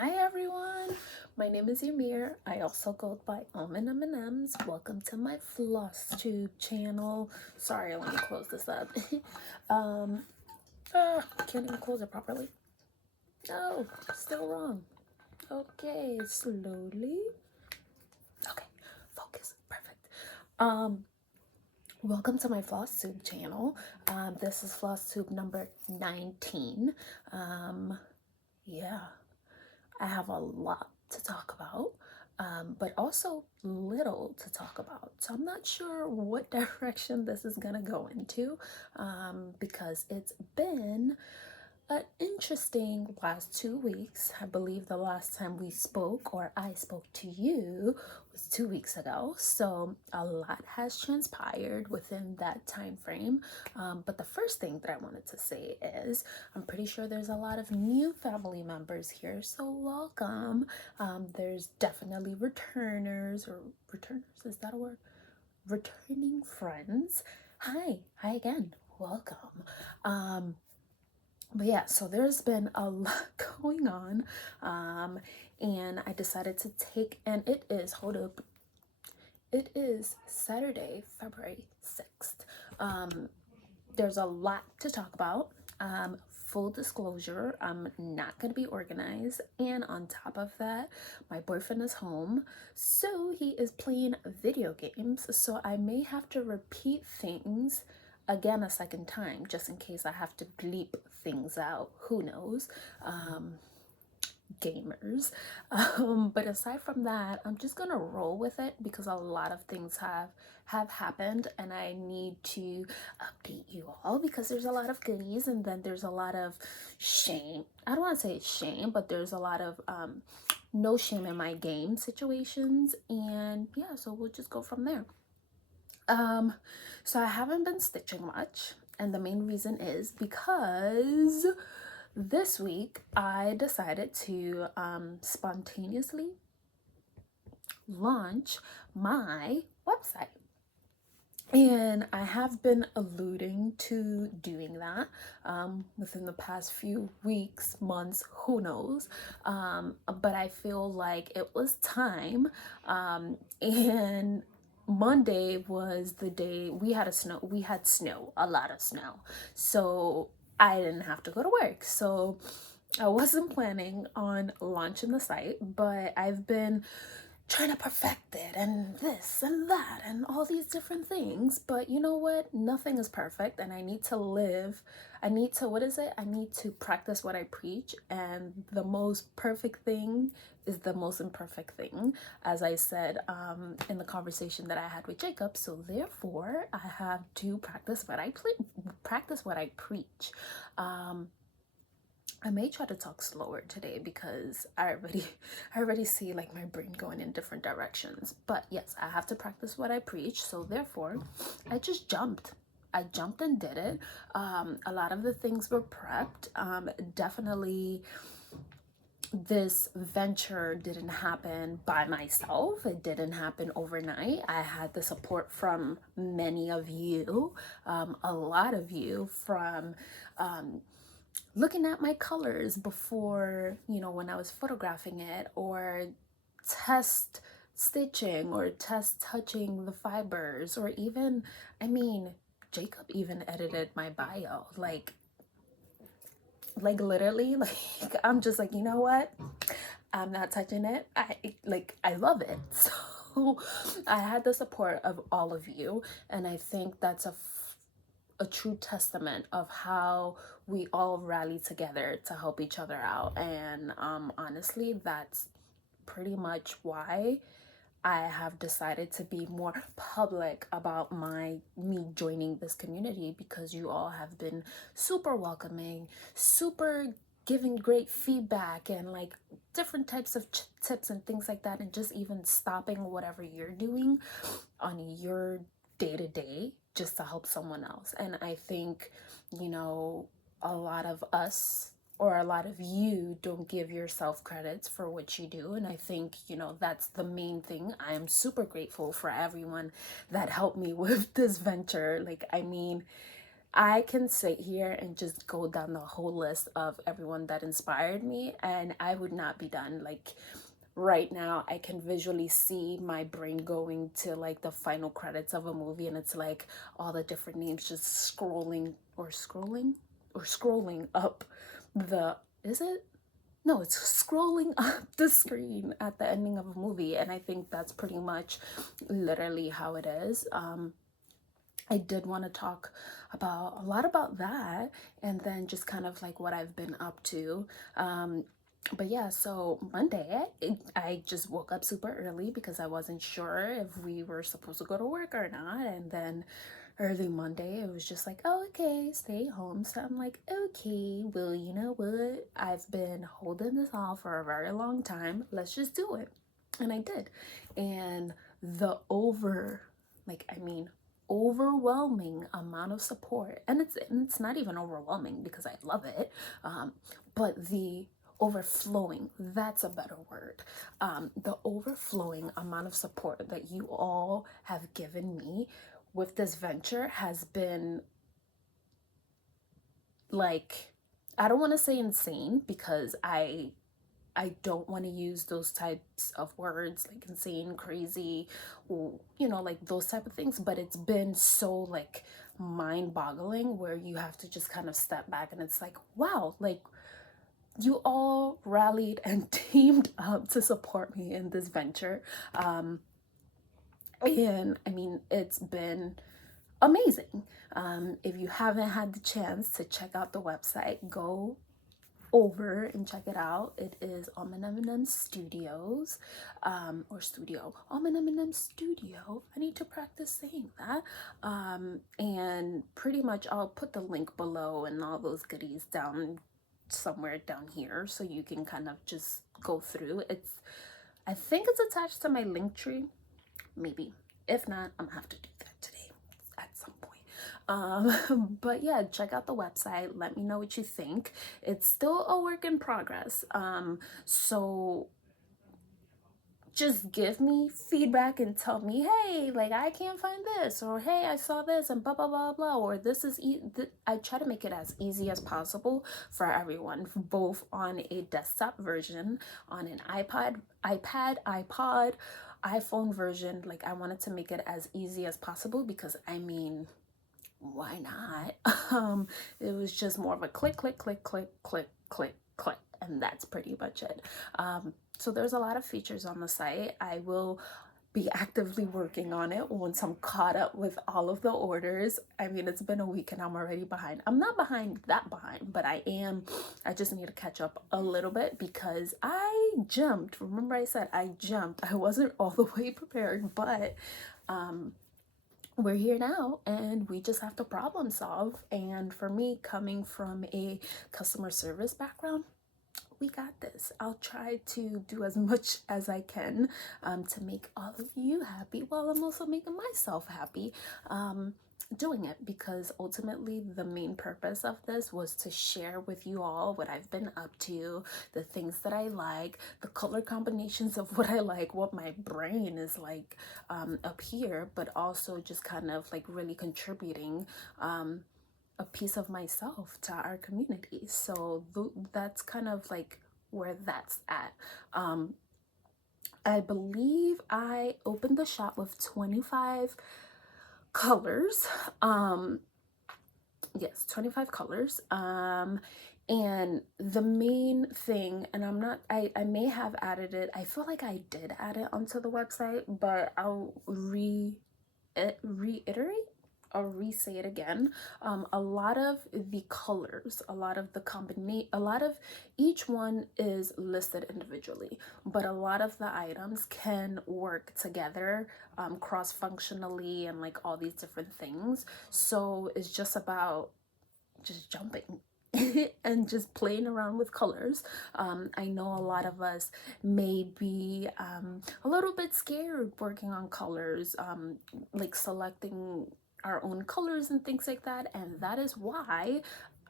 Hi everyone, my name is Ymir. I also go by AlmondMnMs. Welcome to my Flosstube channel. Sorry, let me close this up. Can't even close it properly. No, still wrong. Okay, slowly. Okay, focus, perfect. Welcome to my Flosstube channel. This is Flosstube number 19. Yeah. I have a lot to talk about, but also little to talk about. So I'm not sure what direction this is gonna go into because it's been an interesting last 2 weeks. I believe the last time we spoke, or I spoke to you, was 2 weeks ago. So a lot has transpired within that time frame. But the first thing that I wanted to say is I'm pretty sure there's a lot of new family members here, so welcome. There's definitely returners, or returners, is that a word? Returning friends. Hi again, welcome. But yeah, so there's been a lot going on, and I decided to take, and it is, hold up, it is Saturday, February 6th. There's a lot to talk about. Full disclosure, I'm not going to be organized, and on top of that, my boyfriend is home, so he is playing video games, so I may have to repeat things again a second time, just in case I have to bleep things out. Who knows? Gamers. But aside from that, I'm just gonna roll with it because a lot of things have happened, and I need to update you all because there's a lot of goodies, and then there's a lot of shame. I don't want to say shame, but there's a lot of no shame in my game situations, and yeah, so we'll just go from there. So I haven't been stitching much, and the main reason is because this week I decided to spontaneously launch my website. And I have been alluding to doing that within the past few weeks, months, who knows. But I feel like it was time. And Monday was the day we had snow, a lot of snow. So I didn't have to go to work. So I wasn't planning on launching the site, but I've been trying to perfect it and this and that and all these different things. But you know what? Nothing is perfect, and I need to live. I need to, what is it? I need to practice what I preach, and the most perfect thing is the most imperfect thing, as I said in the conversation that I had with Jacob. So therefore, I have to practice what I preach. I may try to talk slower today because I already see like my brain going in different directions. But yes, I have to practice what I preach. So therefore, I just jumped. I jumped and did it. A lot of the things were prepped. Definitely, this venture didn't happen by myself. It didn't happen overnight. I had the support from many of you, a lot of you, from looking at my colors before, when I was photographing it, or test stitching, or test touching the fibers, or even, Jacob even edited my bio, like literally, like I'm just like, you know what, I'm not touching it. I love it. So I had the support of all of you, and I think that's a true testament of how we all rally together to help each other out. And honestly, that's pretty much why I have decided to be more public about me joining this community, because you all have been super welcoming, super giving great feedback, and like different types of tips and things like that, and just even stopping whatever you're doing on your day-to-day just to help someone else. And I think, a lot of us, or a lot of you, don't give yourself credits for what you do. And I think, that's the main thing. I am super grateful for everyone that helped me with this venture. I can sit here and just go down the whole list of everyone that inspired me, and I would not be done. Like right now, I can visually see my brain going to like the final credits of a movie, and it's like all the different names just scrolling up the, is it? No, it's scrolling up the screen at the ending of a movie, and I think that's pretty much literally how it is. I did want to talk about a lot about that, and then just kind of like what I've been up to. But yeah, so Monday, I just woke up super early because I wasn't sure if we were supposed to go to work or not. And then early Monday, it was just like, oh, okay, stay home. So I'm like, okay, well, you know what? I've been holding this off for a very long time. Let's just do it. And I did. And the overwhelming amount of support, and it's not even overwhelming because I love it, but the overflowing, that's a better word, the overflowing amount of support that you all have given me with this venture has been like, I don't want to say insane because I don't want to use those types of words like insane, crazy, or, you know, like those type of things. But it's been so like mind boggling where you have to just kind of step back and it's like, wow, like you all rallied and teamed up to support me in this venture. And I mean, it's been amazing. If you haven't had the chance to check out the website, go over and check it out. It is AlmondMnMs Studios, or Studio, AlmondMnMs Studio. I need to practice saying that. And pretty much I'll put the link below and all those goodies down somewhere down here so you can kind of just go through. I think it's attached to my link tree, maybe. If not, I'm gonna have to do that today at some point. But yeah, check out the website. Let me know what you think. It's still a work in progress. So just give me feedback and tell me, hey, like I can't find this, or hey, I saw this and blah blah blah blah, or this is I try to make it as easy as possible for everyone, both on a desktop version, on an iPod, iPhone version. Like I wanted to make it as easy as possible because I mean, why not? It was just more of a click click click click click click click, and that's pretty much it. So there's a lot of features on the site. I will be actively working on it once I'm caught up with all of the orders. I mean, it's been a week and I'm already behind. I'm not that behind, but I just need to catch up a little bit because I jumped. Remember I said I jumped. I wasn't all the way prepared, but we're here now and we just have to problem solve. And for me, coming from a customer service background, we got this. I'll try to do as much as I can to make all of you happy while I'm also making myself happy doing it, because ultimately the main purpose of this was to share with you all what I've been up to, the things that I like, the color combinations of what I like, what my brain is like up here, but also just kind of like really contributing a piece of myself to our community. So that's kind of like where that's at. I believe I opened the shop with 25 colors. Yes, 25 colors. And the main thing, and I may have added it, I feel like I did add it onto the website, but I'll reiterate or re-say it again. A lot of the colors, a lot of each one is listed individually, but a lot of the items can work together cross-functionally and like all these different things. So it's just about just jumping and just playing around with colors. I know a lot of us may be a little bit scared working on colors, like selecting our own colors and things like that, and that is why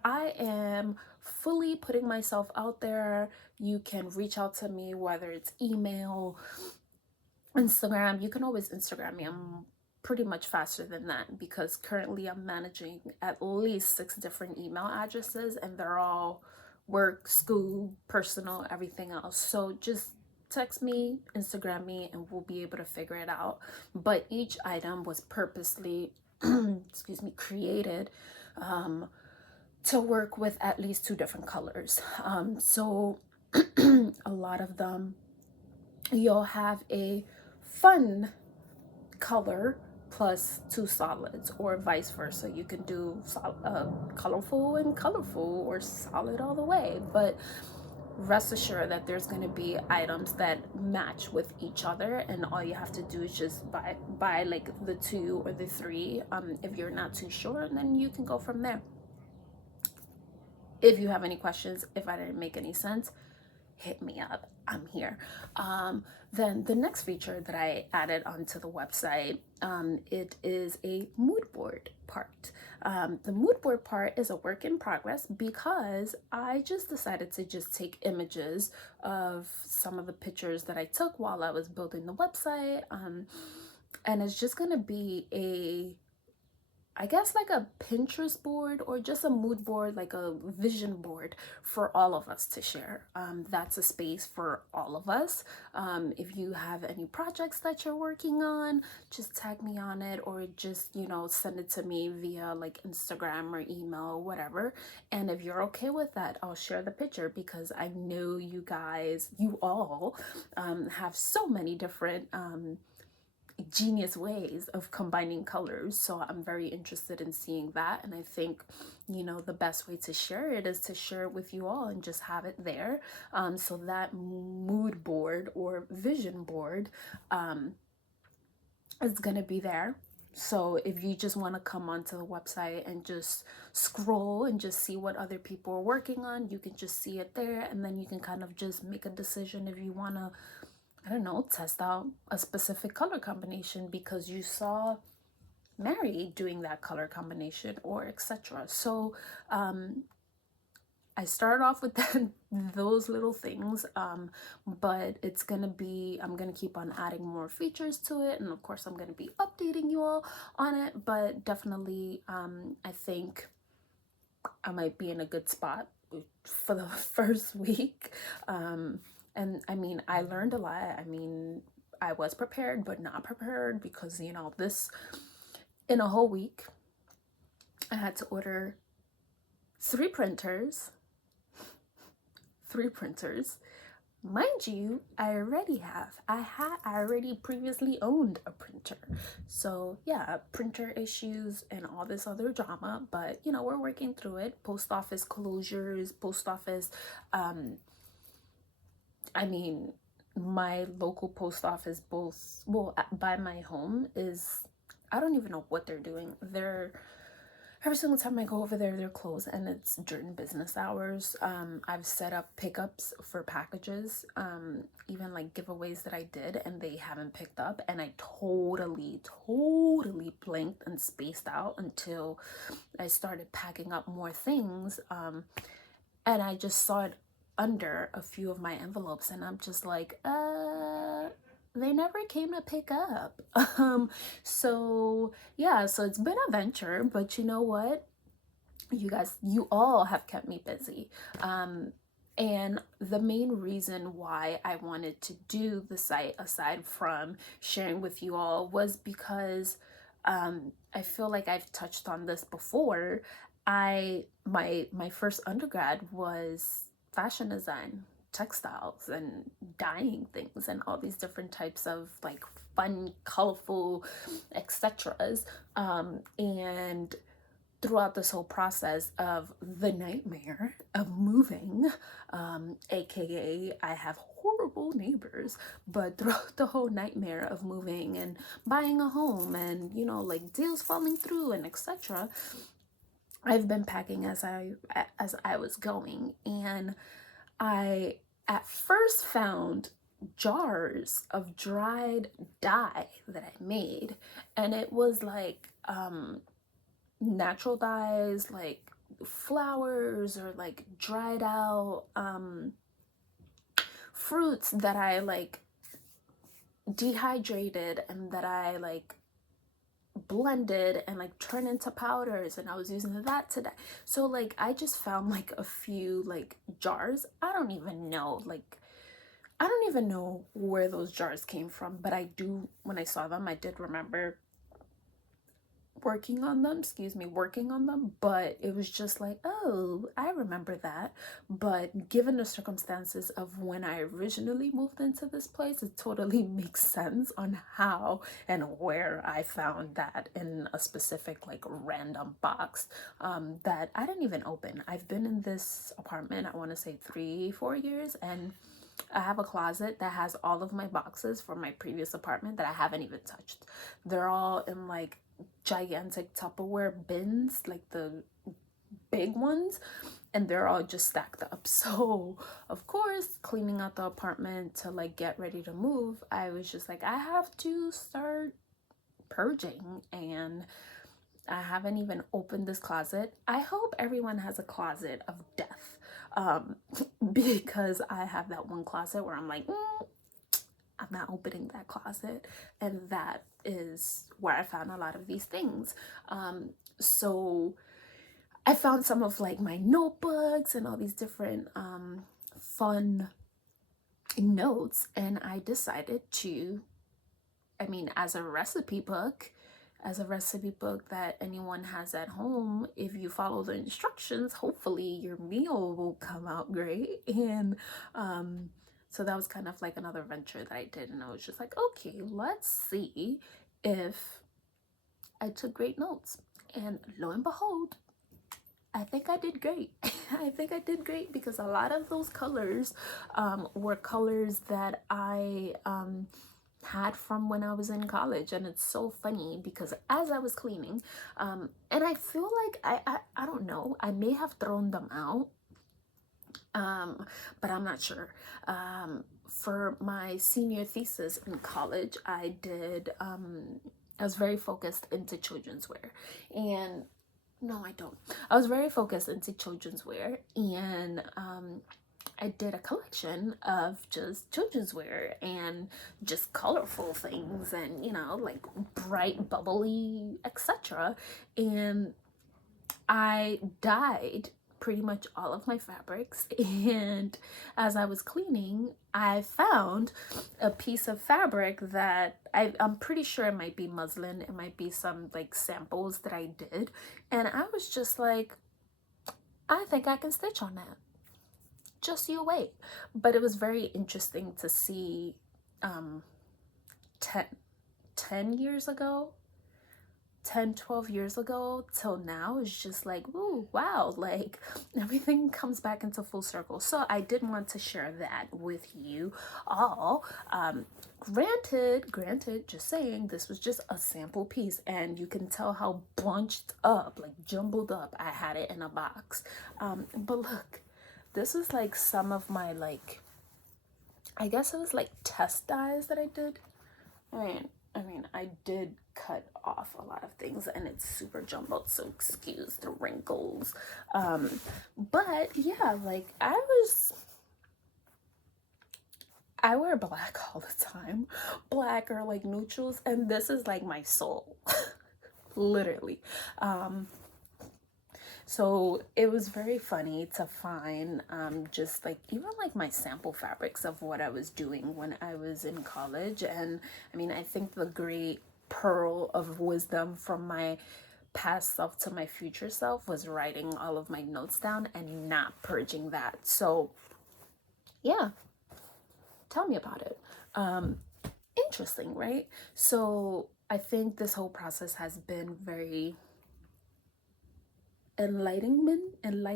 I am fully putting myself out there. You can reach out to me, whether it's email, Instagram. You can always Instagram me. I'm pretty much faster than that, because currently I'm managing at least 6 different email addresses, and they're all work, school, personal, everything else. So just text me, Instagram me, and we'll be able to figure it out. But each item was purposely excuse me, created to work with at least 2 different colors. So a lot of them, you'll have a fun color plus 2 solids, or vice versa. You can do colorful and colorful, or solid all the way. But rest assured that there's going to be items that match with each other, and all you have to do is just buy like the 2 or the 3. If you're not too sure, then you can go from there. If you have any questions, if I didn't make any sense, hit me up. I'm here. Then the next feature that I added onto the website, it is a mood board part. The mood board part is a work in progress, because I just decided to just take images of some of the pictures that I took while I was building the website. And it's just gonna be I guess like a Pinterest board, or just a mood board, like a vision board for all of us to share. That's a space for all of us. If you have any projects that you're working on, just tag me on it, or just, send it to me via like Instagram or email, whatever. And if you're okay with that, I'll share the picture, because I know you guys, you all have so many different genius ways of combining colors. So I'm very interested in seeing that, and I think the best way to share it is to share it with you all and just have it there. So that mood board or vision board is gonna be there. So if you just want to come onto the website and just scroll and just see what other people are working on, you can just see it there, and then you can kind of just make a decision if you want to, I don't know, test out a specific color combination because you saw Mary doing that color combination, or etc. So I started off with those little things, but it's gonna be, I'm gonna keep on adding more features to it, and of course I'm gonna be updating you all on it. But definitely I think I might be in a good spot for the first week. And I mean, I learned a lot. I mean, I was prepared, but not prepared, because, this, in a whole week, I had to order 3 printers. 3 printers. Mind you, I already previously owned a printer. So yeah, printer issues and all this other drama, but we're working through it. Post office closures, post office, I mean, my local post office, by my home, is, I don't even know what they're doing. Every single time I go over there, they're closed, and it's during business hours. I've set up pickups for packages, even like giveaways that I did, and they haven't picked up. And I totally blanked and spaced out until I started packing up more things. And I just saw it under a few of my envelopes, and I'm just like, they never came to pick up. So yeah, so it's been a venture, but you know what? You all have kept me busy. And the main reason why I wanted to do the site, aside from sharing with you all, was because I feel like I've touched on this before. My first undergrad was fashion design, textiles, and dyeing things, and all these different types of like fun, colorful, etc. And throughout this whole process of the nightmare of moving, aka I have horrible neighbors, but throughout the whole nightmare of moving and buying a home, and like deals falling through and etc., I've been packing as I was going. And I at first found jars of dried dye that I made, and it was like natural dyes, like flowers, or like dried out fruits that I like dehydrated, and that I like blended and like turn into powders, and I was using that today. So like I just found like a few like jars. I don't even know where those jars came from, but I do, when I saw them, I did remember working on them, but it was just like, oh, I remember that. But given the circumstances of when I originally moved into this place, it totally makes sense on how and where I found that in a specific like random box that I didn't even open. I've been in this apartment, I want to say 3-4 years, and I have a closet that has all of my boxes from my previous apartment that I haven't even touched. They're all in like gigantic Tupperware bins, like the big ones, and they're all just stacked up. So of course, cleaning out the apartment to like get ready to move, I was just like, I have to start purging, and I haven't even opened this closet. I hope everyone has a closet of death, because I have that one closet where I'm like, I'm not opening that closet, and that is where I found a lot of these things. So I found some of like my notebooks and all these different fun notes, and I decided to, I mean, as a recipe book that anyone has at home, if you follow the instructions, hopefully your meal will come out great. And so that was kind of like another venture that I did, and I was just like, okay, let's see if I took great notes. And lo and behold, I think I did great. I think I did great, because a lot of those colors were colors that I had from when I was in college. And it's so funny because as I was cleaning, and I feel like I don't know, I may have thrown them out, but I'm not sure. For my senior thesis in college, I was very focused into children's wear. And no, I don't. I was very focused into children's wear, and I did a collection of just children's wear and just colorful things, and you know, like bright, bubbly, etc. And I dyed pretty much all of my fabrics, and as I was cleaning, I found a piece of fabric that I'm pretty sure it might be muslin, it might be some like samples that I did, and I was just like, I think I can stitch on that. Just you wait. But it was very interesting to see 10 years ago, 10-12 years ago till now. Is just like, ooh, wow, like everything comes back into full circle. So I did want to share that with you all. Granted, just saying, this was just a sample piece, and you can tell how bunched up, like jumbled up, I had it in a box. But look, this is like some of my, like, I guess it was like test dyes that I did. I mean, I did cut off a lot of things, and it's super jumbled, so excuse the wrinkles. But yeah, like I wear black all the time, black or like neutrals, and this is like my soul, literally. So it was very funny to find just like even like my sample fabrics of what I was doing when I was in college. And I mean, I think the great pearl of wisdom from my past self to my future self was writing all of my notes down and not purging that. So yeah, tell me about it. Interesting, right? So I think this whole process has been very enlightening, and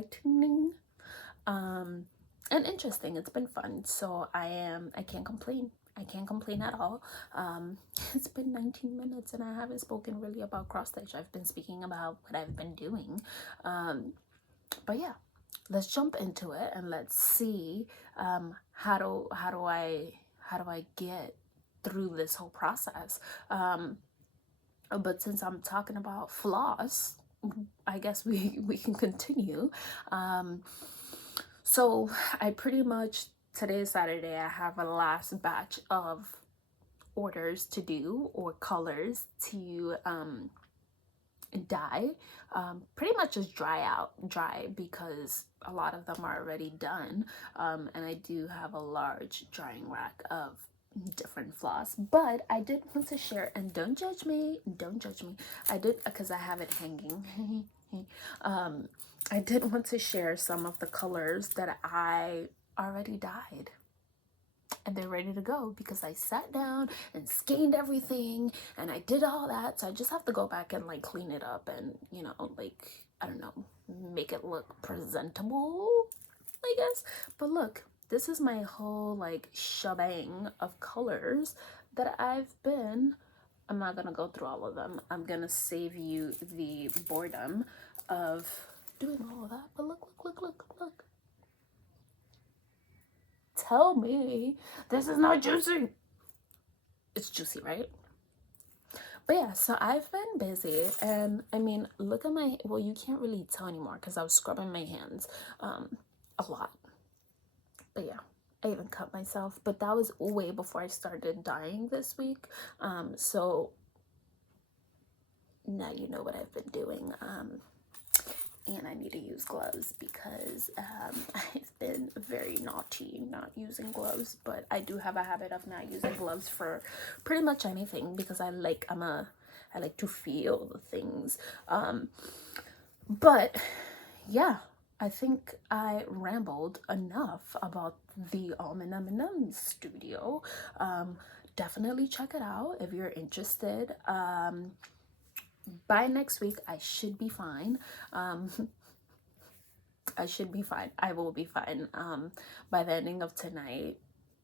interesting. It's been fun. So I can't complain. I can't complain at all. It's been 19 minutes and I haven't spoken really about cross stitch. I've been speaking about what I've been doing. But yeah, let's jump into it and let's see how do I get through this whole process. But since I'm talking about floss, I guess we can continue. So I pretty much, today is Saturday, I have a last batch of orders to do, or colors to dye, pretty much just dry because a lot of them are already done, and I do have a large drying rack of different floss. But I did want to share, and don't judge me, I did, because I have it hanging. I did want to share some of the colors that I already dyed, and they're ready to go because I sat down and skeined everything and I did all that. So I just have to go back and like clean it up and, you know, like, I don't know, make it look presentable, I guess. But look, this is my whole like shebang of colors that I'm not gonna go through all of them. I'm gonna save you the boredom of doing all of that. But look. Tell me this is not juicy. It's juicy, right? But yeah, so I've been busy, and I mean, look at my, well, you can't really tell anymore because I was scrubbing my hands a lot. But yeah, I even cut myself, but that was way before I started dyeing this week. So now you know what I've been doing. And I need to use gloves because I've been very naughty not using gloves, but I do have a habit of not using gloves for pretty much anything because I like to feel the things. But yeah, I think I rambled enough about the AlmondMnMs studio. Definitely check it out if you're interested. By next week I should be fine. I should be fine. I will be fine. By the ending of tonight,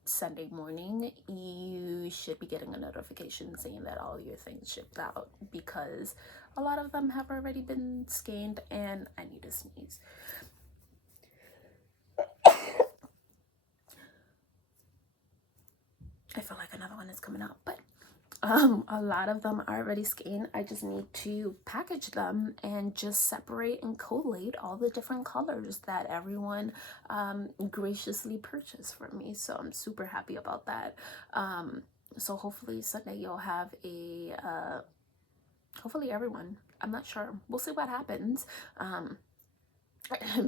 Sunday morning, you should be getting a notification saying that all your things shipped out because a lot of them have already been scanned and I need to sneeze. I feel like another one is coming out, but a lot of them are already scanned. I just need to package them and just separate and collate all the different colors that everyone graciously purchased for me. So I'm super happy about that. So hopefully Sunday you'll have a hopefully everyone, I'm not sure, we'll see what happens,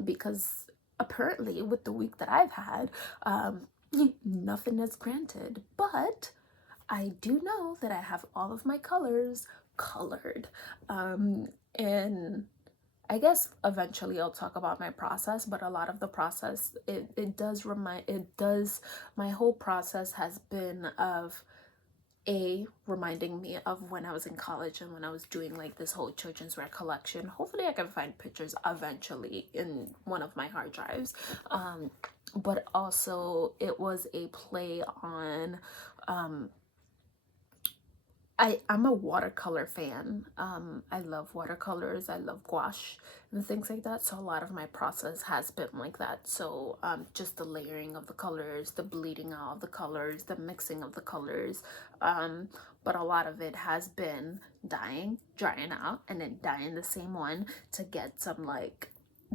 because apparently with the week that I've had, nothing is granted, but I do know that I have all of my colors colored. And I guess eventually I'll talk about my process, but a lot of the process, my whole process has been of reminding me of when I was in college and when I was doing like this whole children's wear collection. Hopefully I can find pictures eventually in one of my hard drives. But also it was a play on, I'm a watercolor fan. I love watercolors. I love gouache and things like that. So a lot of my process has been like that. So just the layering of the colors, the bleeding out of the colors, the mixing of the colors. But a lot of it has been dyeing, drying out, and then dyeing the same one to get some like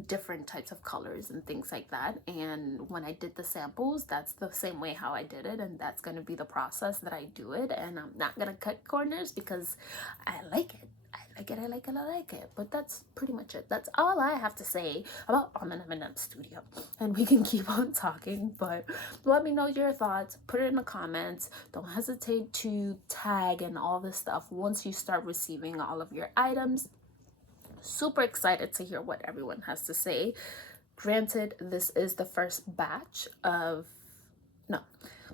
different types of colors and things like that. And when I did the samples, that's the same way how I did it, and that's going to be the process that I do it. And I'm not going to cut corners because I like it. I like it. But that's pretty much it. That's all I have to say about AlmondMnMs Studio. And we can keep on talking, but let me know your thoughts. Put it in the comments. Don't hesitate to tag and all this stuff once you start receiving all of your items. Super excited to hear what everyone has to say. Granted, this is the first batch of, no,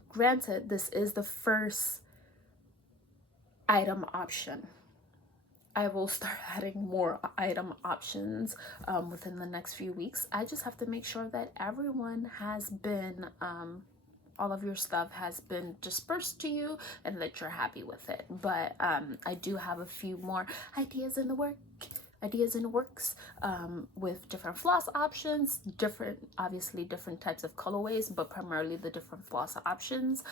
granted, this is the first item option. I will start adding more item options within the next few weeks. I just have to make sure that everyone has been, all of your stuff has been dispersed to you and that you're happy with it. But I do have a few more ideas in the works with different floss options, obviously different types of colorways, but primarily the different floss options.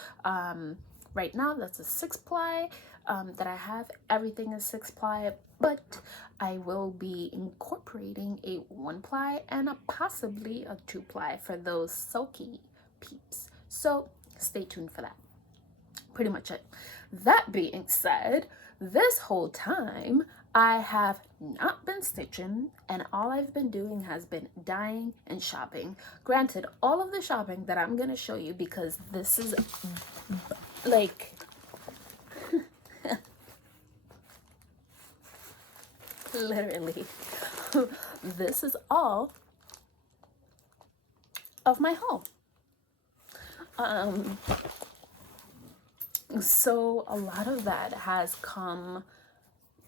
Right now that's a 6-ply that I have. Everything is 6-ply, but I will be incorporating a 1-ply and possibly a 2-ply for those silky peeps. So stay tuned for that. Pretty much it. That being said, this whole time I have not been stitching, and all I've been doing has been dyeing and shopping. Granted, all of the shopping that I'm gonna show you, because this is like literally this is all of my haul. So a lot of that has come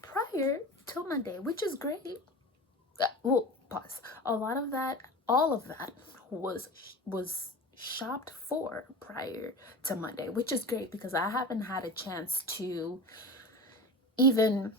prior to Monday, which is great. Well, pause. A lot of that, all of that was shopped for prior to Monday, which is great because I haven't had a chance to even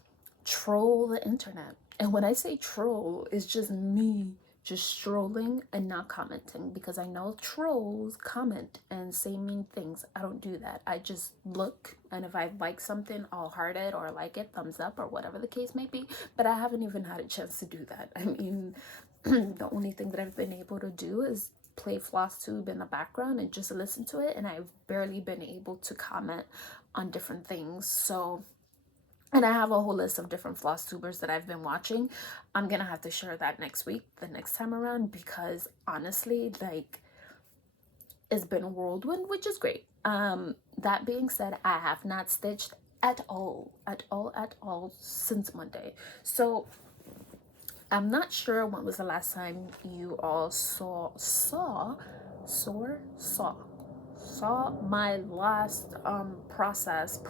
troll the internet. And when I say troll, it's just me just strolling and not commenting, because I know trolls comment and say mean things. I don't do that. I just look, and if I like something, I'll heart it or like it, thumbs up, or whatever the case may be. But I haven't even had a chance to do that. I mean, the only thing that I've been able to do is play Flosstube in the background and just listen to it, and I've barely been able to comment on different things. So, and I have a whole list of different floss tubers that I've been watching. I'm gonna have to share that next week, the next time around, because honestly, like, it's been a whirlwind, which is great. That being said, I have not stitched at all since Monday. So I'm not sure when was the last time you all saw my last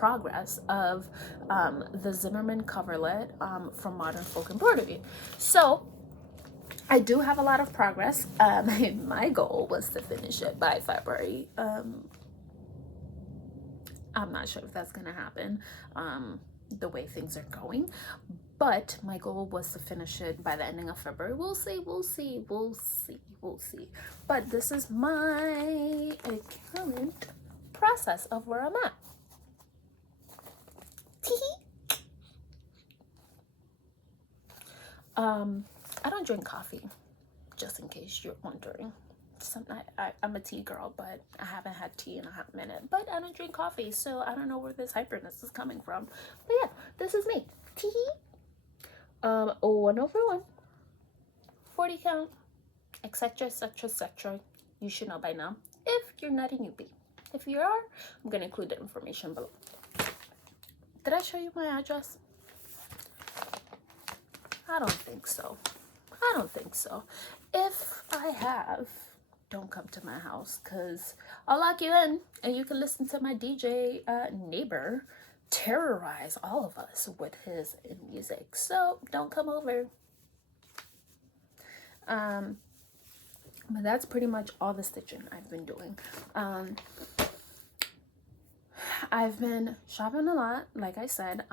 progress of the Zimmerman Coverlet from Modern Folk Embroidery. So I do have a lot of progress. My goal was to finish it by February. I'm not sure if that's gonna happen the way things are going, but my goal was to finish it by the ending of February. We'll see. But this is my current process of where I'm at. I don't drink coffee, just in case you're wondering. I'm a tea girl, but I haven't had tea in a hot minute. But I don't drink coffee, so I don't know where this hyperness is coming from. But yeah, this is me. Tee. 1/1, 40 count, etc, etc, etc. You should know by now if you're not a newbie. If you are, I'm gonna include the information below. Did I show you my address? I don't think so. If I have, don't come to my house, because I'll lock you in and you can listen to my DJ neighbor terrorize all of us with his music. So don't come over. But that's pretty much all the stitching I've been doing. I've been shopping a lot, like I said.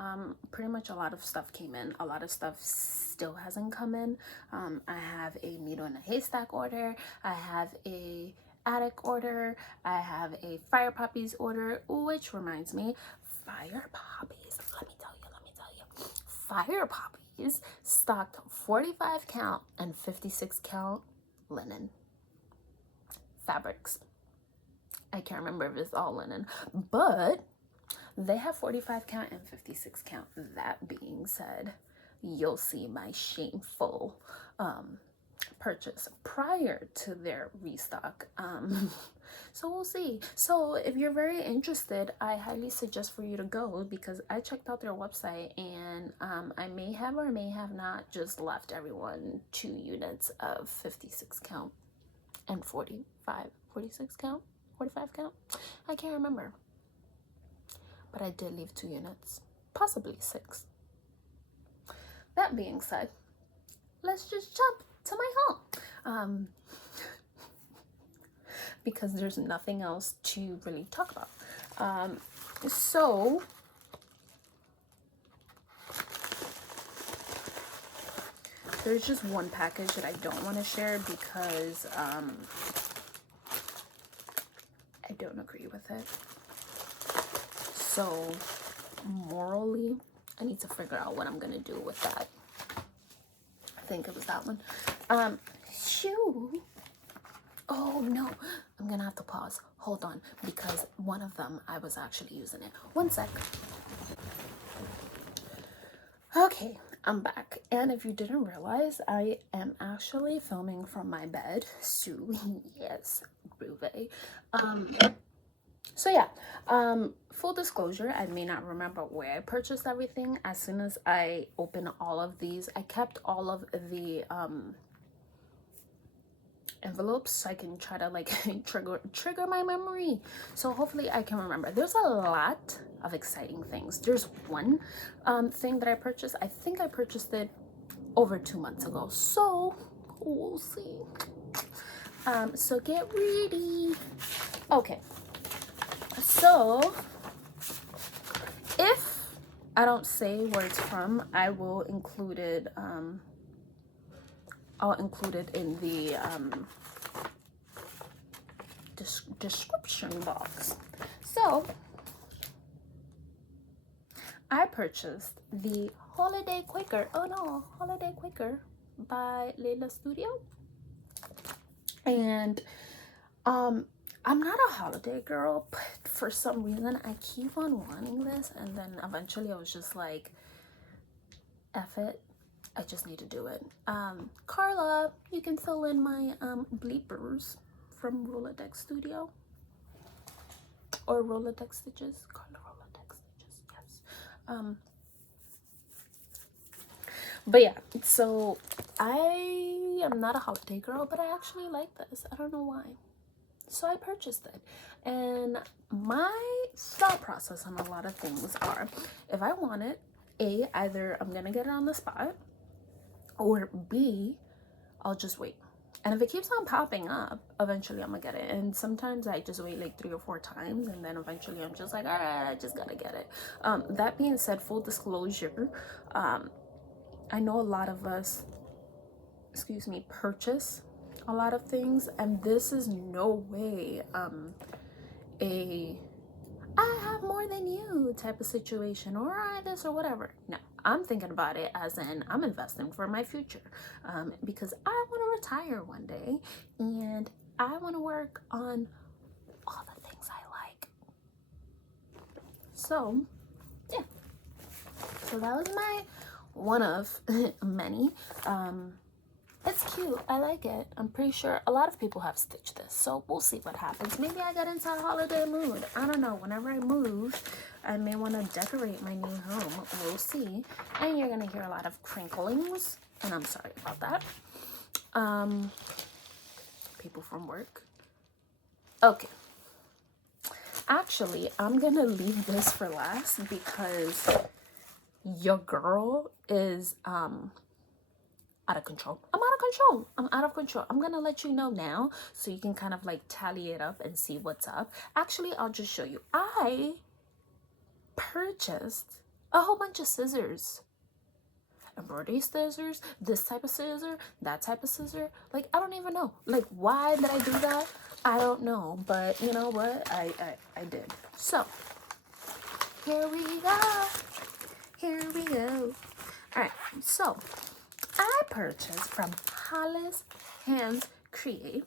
Pretty much a lot of stuff came in. A lot of stuff still hasn't come in. I have a needle in a haystack order. I have a attic order. I have a fire poppies order, which reminds me, fire poppies, let me tell you, fire poppies stocked 45 count and 56 count linen fabrics. I can't remember if it's all linen, but they have 45 count and 56 count. That being said, you'll see my shameful purchase prior to their restock. So we'll see. So if you're very interested, I highly suggest for you to go, because I checked out their website, and I may have or may have not just left everyone 2 units of 56 count and 46 count, 45 count. I can't remember, but I did leave 2 units, possibly 6. That being said, let's just jump to my haul, because there's nothing else to really talk about. So there's just one package that I don't want to share because I don't agree with it. So morally, I need to figure out what I'm gonna do with that. I think it was that one. Shoo. Oh no, I'm gonna have to pause. Hold on, because one of them I was actually using it. One sec. Okay, I'm back. And if you didn't realize, I am actually filming from my bed. So, yes, groove. So yeah, full disclosure, I may not remember where I purchased everything. As soon as I opened all of these, I kept all of the envelopes so I can try to like trigger my memory. So hopefully I can remember. There's a lot of exciting things. There's one thing that I purchased. I think I purchased it over 2 months ago. So we'll see. So get ready. Okay. So if I don't say where it's from, I will include it. I'll include it in the description box. So I purchased the Holiday Quaker. Oh no, Holiday Quaker by Layla Studio. And I'm not a holiday girl, but for some reason I keep on wanting this, and then eventually I was just like, F it, I just need to do it. Carla, you can fill in my bleepers from Rolodex Studio or Rolodex Stitches. Carla Rolodex Stitches, yes. But yeah, so I am not a holiday girl, but I actually like this. I don't know why. So I purchased it, and my thought process on a lot of things are, if I want it, A, either I'm gonna get it on the spot, or B, I'll just wait. And if it keeps on popping up, eventually I'm gonna get it. And sometimes I just wait like 3 or 4 times, and then eventually I'm just like, all right, I just gotta get it. That being said, full disclosure, I know a lot of us, excuse me, purchase a lot of things, and this is no way a I have more than you type of situation, or I this or whatever. No, I'm thinking about it as in I'm investing for my future, because I want to retire one day, and I want to work on all the things I like. So yeah, so that was my one of many. It's cute. I like it. I'm pretty sure a lot of people have stitched this, so we'll see what happens. Maybe I get into a holiday mood. I don't know. Whenever I move, I may want to decorate my new home. We'll see. And you're gonna hear a lot of crinklings, and I'm sorry about that. People from work. Okay. Actually, I'm gonna leave this for last because your girl is out of control. I'm out of control. I'm out of control. I'm gonna let you know now so you can kind of like tally it up and see what's up. Actually, I'll just show you. I purchased a whole bunch of scissors. Embroidery scissors, this type of scissor, that type of scissor. Like, I don't even know. Like, why did I do that? I don't know. But you know what? I did. So, here we go. Here we go. Alright, so I purchased from Hollis Hands Create.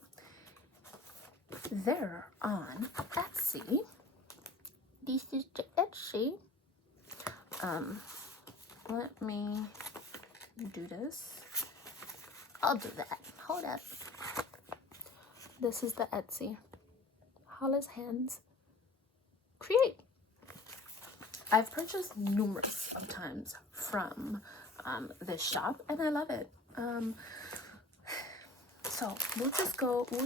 They're on Etsy. This is the Etsy. Let me do this. I'll do that. Hold up. This is the Etsy. Hollis Hands Create. I've purchased numerous of times from this shop, and I love it. So we'll just go. We'll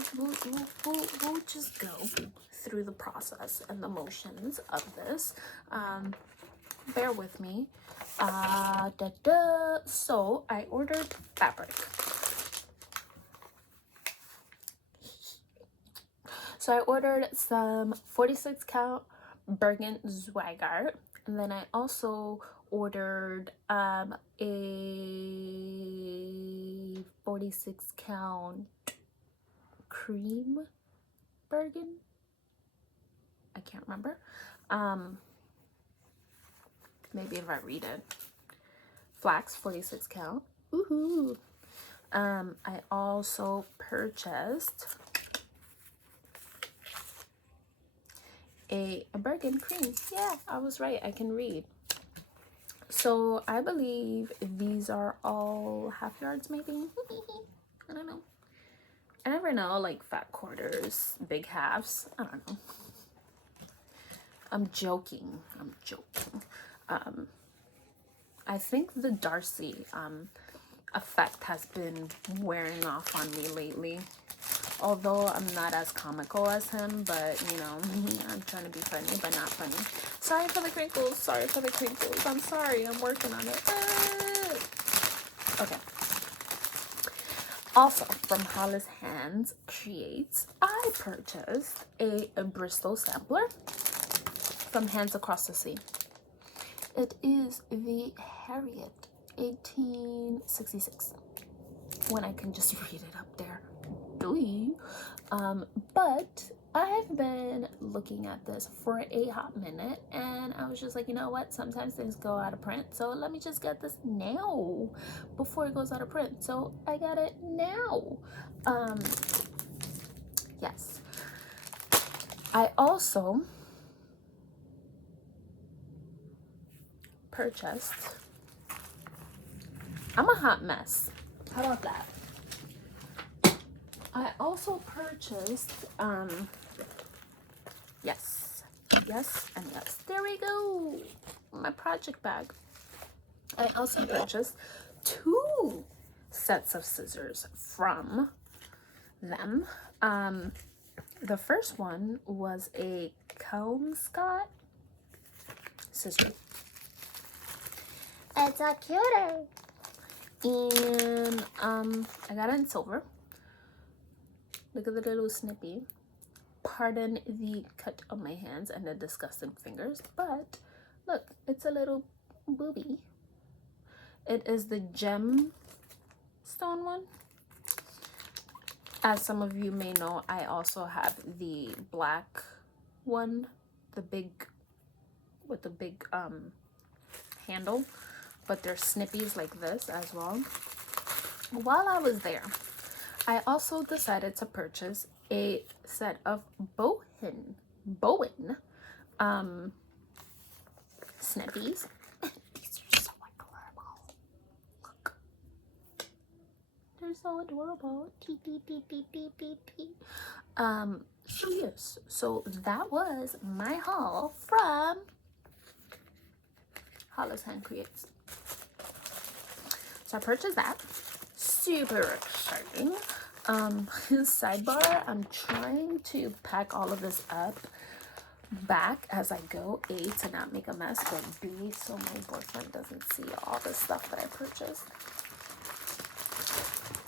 just go through the process and the motions of this. Bear with me. So I ordered fabric. So I ordered some 46 count Bergen Zweigart, and then I also ordered a 46 count cream Bergen. I can't remember. Maybe if I read it. Flax 46 count. Woohoo! I also purchased a Bergen cream. Yeah, I was right. I can read. So I believe these are all half yards, maybe. I don't know. I never know, like fat quarters, big halves. I don't know. I'm joking. I'm joking. I think the Darcy effect has been wearing off on me lately. Although I'm not as comical as him, but you know, I'm trying to be funny, but not funny. Sorry for the crinkles. Sorry for the crinkles. I'm sorry. I'm working on it. Okay. Also, from Hollis Hands Creates, I purchased a Bristol sampler from Hands Across the Sea. It is the Harriet 1866. When I can just read it up there. But I've been looking at this for a hot minute, and I was just like, you know what, sometimes things go out of print, so let me just get this now before it goes out of print. So I got it now. Yes, I also purchased, I'm a hot mess, how about that? I also purchased, yes, and yes. There we go. My project bag. I also purchased 2 sets of scissors from them. The first one was a comb Scott scissor. It's a cuter. And I got it in silver. Look at the little snippy. Pardon the cut on my hands and the disgusting fingers, but look, it's a little booby. It is the gemstone one. As some of you may know, I also have the black one, the big, with the big handle, but they're snippies like this as well. While I was there, I also decided to purchase a set of Bowen snippies. These are so adorable. Look, they're so adorable. So yes, so that was my haul from Hollis Hand Creates. So I purchased that. Super exciting. Sidebar, I'm trying to pack all of this up back as I go. A, to not make a mess, but B, so my boyfriend doesn't see all the stuff that I purchased.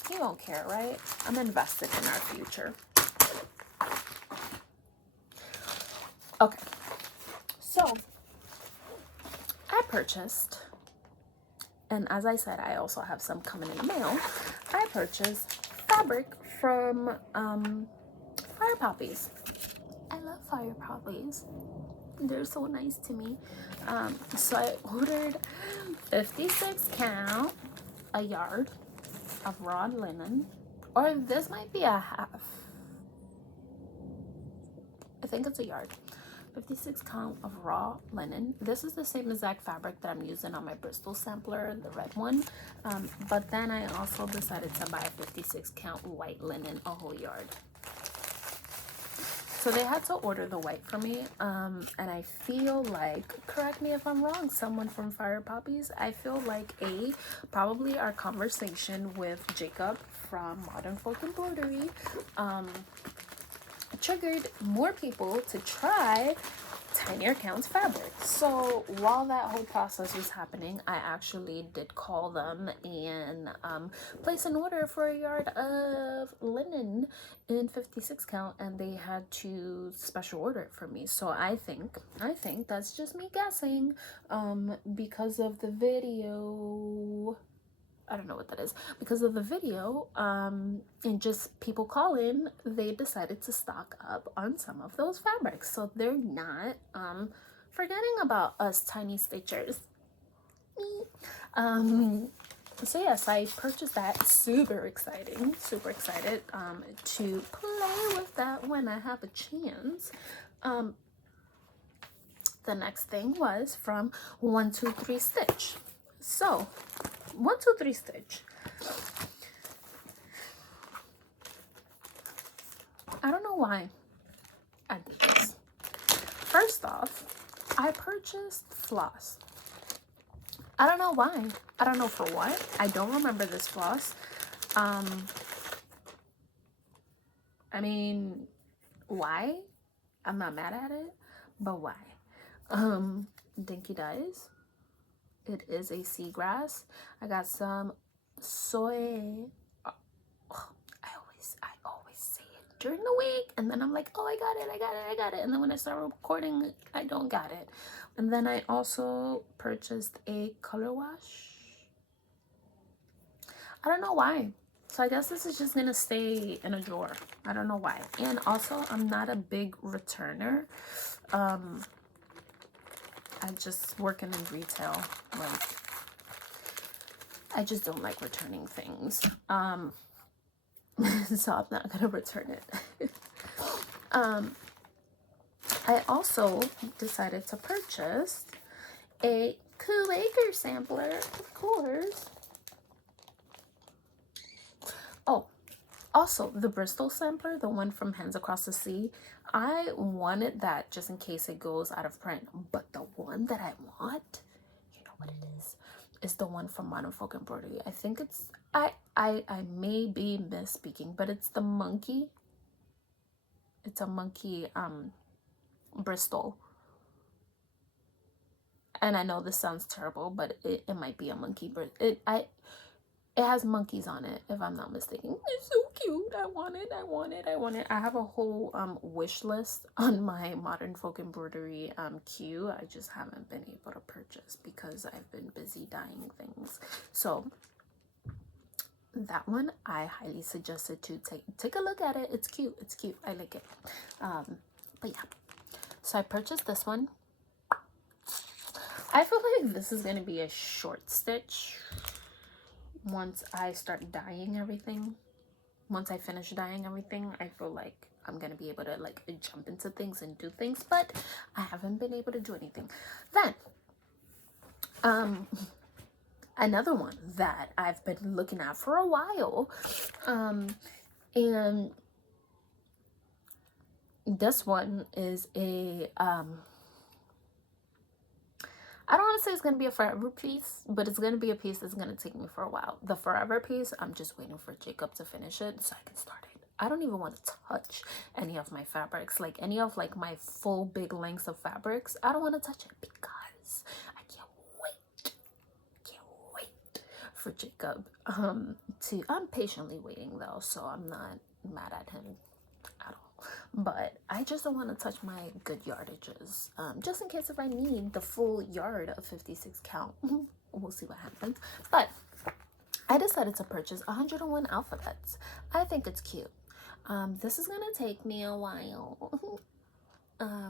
He won't care, right? I'm invested in our future. Okay, so I purchased, and as I said, I also have some coming in the mail. I purchased fabric from Fire Poppies. I love Fire Poppies. They're so nice to me. So I ordered 56 count, a yard of raw linen, or this might be a half. I think it's a yard. 56 count of raw linen. This is the same exact fabric that I'm using on my Bristol sampler, the red one. But then I also decided to buy 56 count white linen, a whole yard. So they had to order the white for me. And I feel like, correct me if I'm wrong, someone from Fire Poppies, I feel like probably our conversation with Jacob from Modern Folk Embroidery triggered more people to try tinier counts fabric. So while that whole process was happening, I actually did call them and place an order for a yard of linen in 56 count, and they had to special order it for me. So I think that's just me guessing, because of the video, I don't know what that is, because of the video, and just people calling, they decided to stock up on some of those fabrics. So they're not forgetting about us tiny stitchers. So yes, I purchased that. Super excited to play with that when I have a chance. The the next thing was from 123 Stitch. So 123 Stitch, I don't know why I did this. First off, I purchased floss. I don't know why. I don't know for what. I don't remember this floss. I mean, why? I'm not mad at it, but why? Dinky Dyes. It is a seagrass. I got some soy. I always say it during the week, and then I'm like, oh, I got it. And then when I start recording, I don't got it. And then I also purchased a color wash. I don't know why. So I guess this is just gonna stay in a drawer. I don't know why. And also, I'm not a big returner. I just working in retail. Like, I just don't like returning things. So I'm not gonna return it. I also decided to purchase a Quaker sampler, of course. Oh, also the Bristol sampler, the one from Hands Across the Sea. I wanted that just in case it goes out of print. But the one that I want, you know what it is the one from Modern Folk Embroidery. I think it's, I may be misspeaking, but it's the monkey. It's a monkey Bristol. And I know this sounds terrible, but it might be a monkey, but it has monkeys on it, if I'm not mistaken. It's so cute. I want it. I have a whole wish list on my Modern Folk Embroidery queue. I just haven't been able to purchase because I've been busy dyeing things. So that one I highly suggested to take a look at it. It's cute. I like it. But yeah, so I purchased this one. I feel like this is gonna be a short stitch once I start dyeing everything. Once I finish dyeing everything, I feel like I'm gonna be able to like jump into things and do things, but I haven't been able to do anything. Then another one that I've been looking at for a while, and this one is a I don't want to say it's going to be a forever piece, but it's going to be a piece that's going to take me for a while. The forever piece, I'm just waiting for Jacob to finish it so I can start it. I don't even want to touch any of my fabrics, like any of like my full big lengths of fabrics. I don't want to touch it because I can't wait for Jacob I'm patiently waiting though, so I'm not mad at him at all, but I just don't want to touch my good yardages, just in case if I need the full yard of 56 count. We'll see what happens. But I decided to purchase 101 alphabets. I think it's cute. This is gonna take me a while. I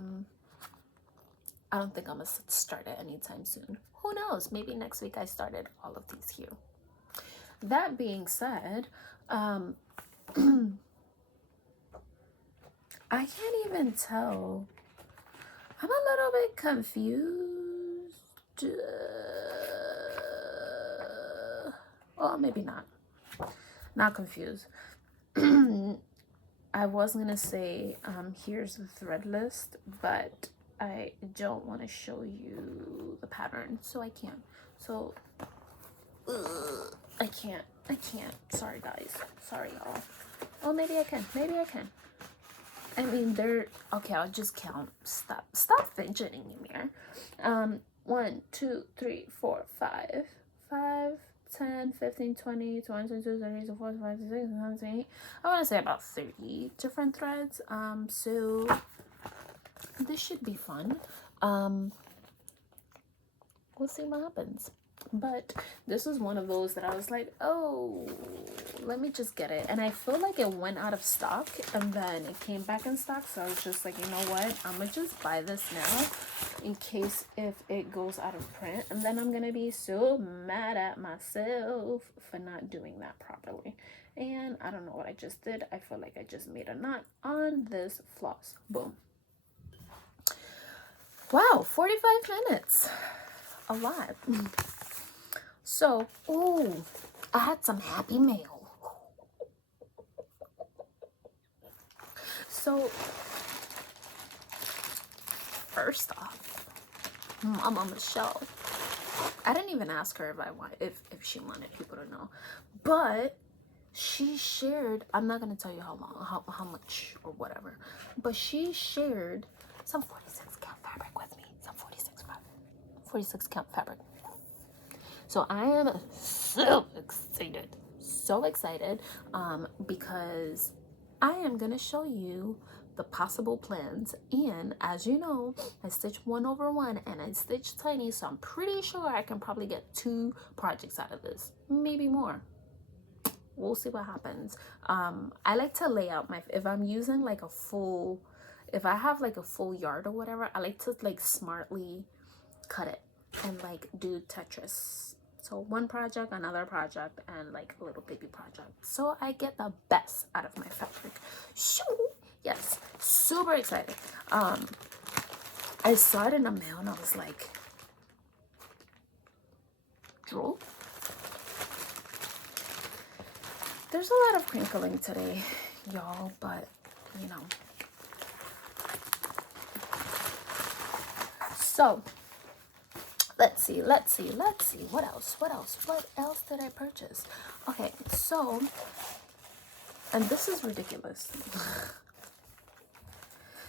don't think I'm gonna start it anytime soon. Who knows, maybe next week I started all of these here. That being said, I can't even tell. I'm a little bit confused. Well, maybe not. Not confused. I was gonna say, here's the thread list, but I don't want to show you the pattern, so I can't. So, I can't. Sorry, guys. Sorry, y'all. Oh, maybe I can. I mean, they're okay. I'll just count. Stop fidgeting, Ymir. 1, 2, 3, 4, 5, 5, 10, 15, 20, 22, 23, 24, 25, 26, 27, 28. I want to say about 30 different threads. So this should be fun. We'll see what happens. But this was one of those that I was like, oh, let me just get it. And I feel like it went out of stock and then it came back in stock. So I was just like, you know what? I'm going to just buy this now in case if it goes out of print. And then I'm going to be so mad at myself for not doing that properly. And I don't know what I just did. I feel like I just made a knot on this floss. Boom. Wow, 45 minutes. A lot. So, ooh, I had some happy mail. So, first off, Mama Michelle. I didn't even ask her if she wanted people to know, but she shared. I'm not gonna tell you how long, how much or whatever, but she shared some 46 count fabric with me. Some 46 count fabric. So I am so excited, because I am gonna show you the possible plans. And as you know, I stitched 1/1 and I stitched tiny, so I'm pretty sure I can probably get 2 projects out of this, maybe more. We'll see what happens. I like to lay out my, if I'm using like a full, if I have like a full yard or whatever, I like to like smartly cut it and like do Tetris. So one project, another project, and like a little baby project, so I get the best out of my fabric. Shoo! Yes, super excited. I saw it in the mail and I was like, drool. There's a lot of crinkling today, y'all, but you know. So let's see. What else did I purchase? Okay, so, and this is ridiculous.